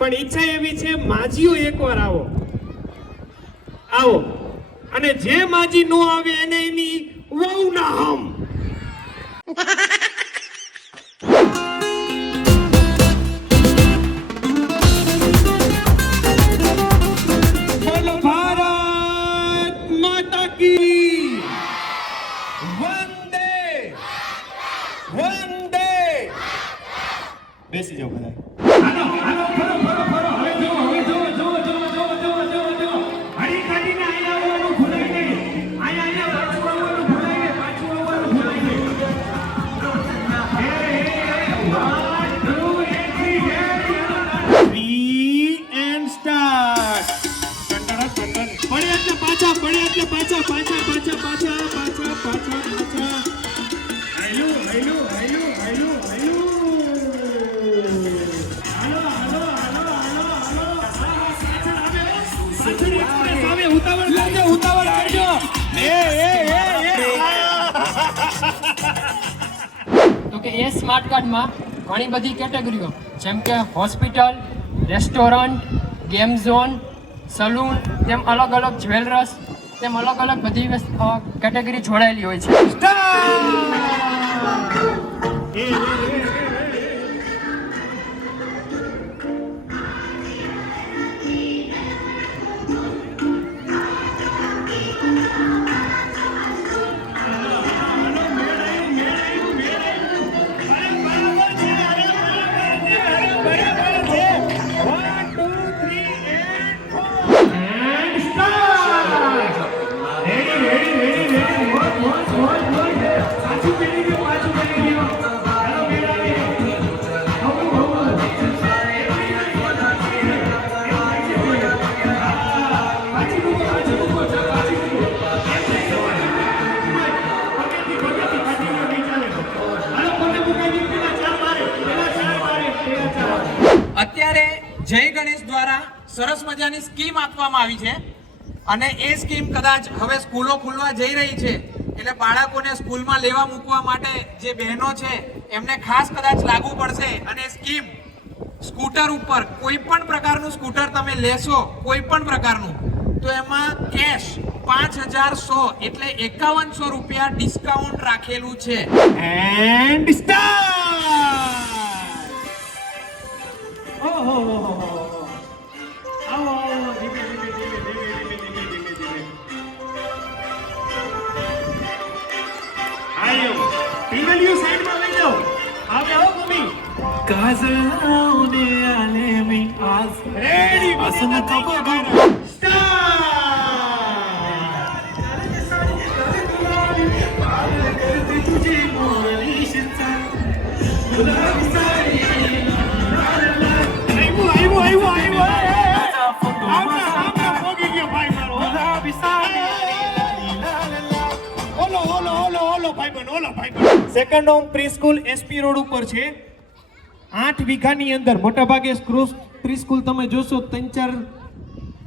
પણ ઈચ્છા એવી છે, માજીઓ એકવાર આવો. આવો. અને જે માજી નો આવે એને એની વહુ ના હમ. બેસી જાઓ બધા તો કે એ સ્માર્ટ કાર્ડમાં ઘણી બધી કેટેગરીઓ જેમ કે hospital restaurant game zone salon તેમ અલગ અલગ જ્વેલરસ તેમ અલગ અલગ બધી વસ્ત- કેટેગરી જોડાયેલી હોય છે. જય ગણેશ દ્વારા સરસ મજાની સ્કીમ આપવામાં આવી છે. અને એ સ્કીમ કદાચ હવે સ્કૂલો ખુલવા જઈ રહી છે, એટલે બાળકોને સ્કૂલમાં લેવા મૂકવા માટે જે બહેનો છે, એમને ખાસ કદાચ લાગુ પડશે. અને સ્કીમ સ્કૂટર ઉપર કોઈ પણ પ્રકારનું સ્કૂટર તમે લેશો, કોઈ પણ પ્રકારનું, તો એમાં કેશ પાંચ હજાર સો એટલે એકાવનસો રૂપિયા ડિસ્કાઉન્ટ રાખેલું છે. And start! हो हो हो हो आओ आओ धीमे धीमे धीमे धीमे धीमे धीमे धीमे धीमे आयो टिंगल यू साइड में लई जाओ आवे हो तुम्ही काजळावने आले मी आज रेडी असं नका बघू तुझी मोरी शिचा तुला विचार second home preschool SP road ઉપર છે. આઠ વીઘાની અંદર મોટાભાગે સ્ક્રૂ- પ્રી સ્કૂલ તમે જોશો ત્રણ ચાર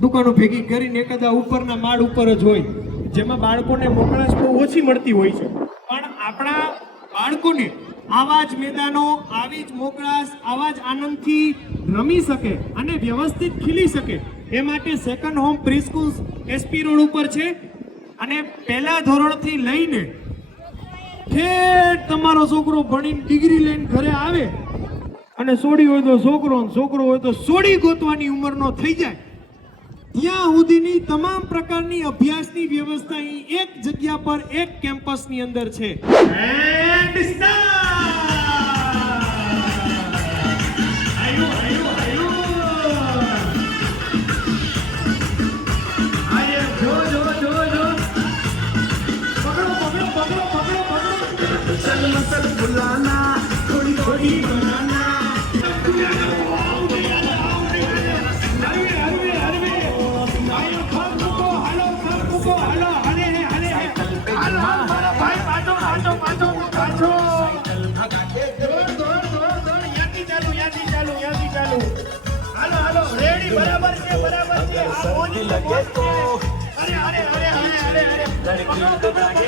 દુકાનો ભેગી કરીને એકાદા ઉપરના માળ ઉપર જ હોય. જેમાં બાળકોને મોકળાશ બહુ ઓછી મળતી હોય છે. પણ આપણા બાળકોને આવા જ મેદાનો, આવી જ મોકળાશ, આવા જ આનંદથી રમી શકે અને વ્યવસ્થિત ખીલી શકે એ માટે second home preschool SP road ઉપર છે. અને પહેલા ધોરણથી લઈને ઠેઠ તમારો છોકરો ભણીને ડિગ્રી લઈને ઘરે આવે અને સોડી હોય તો છોકરો છોકરો હોય તો સોડી ગોતવાની ઉંમરનો થઈ જાય. ત્યાં સુધીની તમામ પ્રકારની અભ્યાસની વ્યવસ્થા અહીં એક જગ્યા પર એક કેમ્પસની અંદર છે. એન્ડ આયુ, આયુ. આયે, चल मसल बुलाना थोड़ी थोड़ी बनाना बराबर से बराबर से हाथ लगे तो अरे अरे अरे अरे अरे अरे लड़की तो लगे